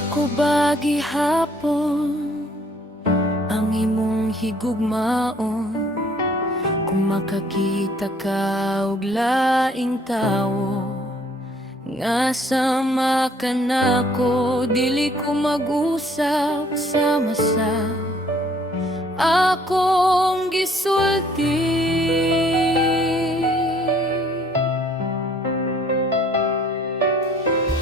Ako ba gihapon ang imong higugmaon? Kung makakita ka og laing tawo nga sama ka nako, dili ko mag-usap sama sa akong gisulti.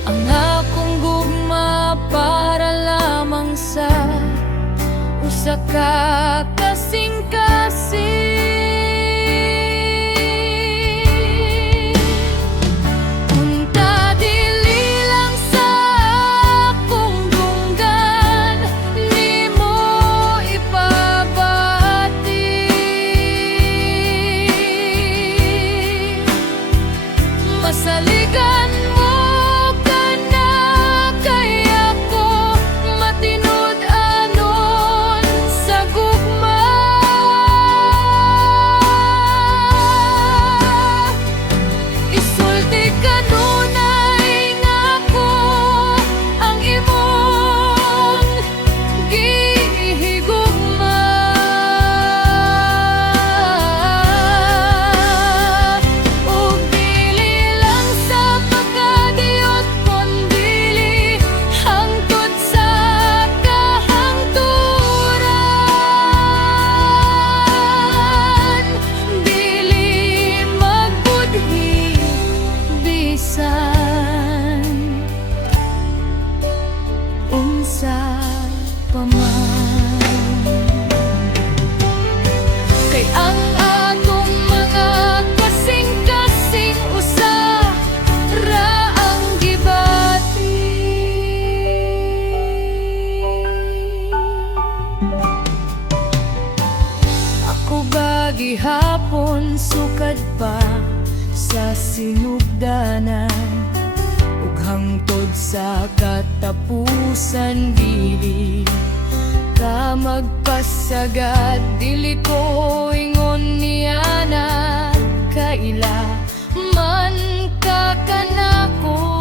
Ang akong gugma para lamang sa usa ka kasing-kasing. Unta dili lang sa akong dunggan nimo ipabati. Masaligan mo ka na kay ako, matinud-anon sa gugma. Isulti kanunay nga ako ang imong gihigugma. Ug dili lang sa pagkadiyot kundi hangtod sa kahangturan. Dili magbudhi bisan unsa pa man. Kay ang atong mga kasing-kasing usa ra ang gibati. Ako ba gihapon sukad pa sa sinugdanan, ug hangtod sa katapusan dili ka magpasagad. Dili ko ingon niya na kaila man ka kanako.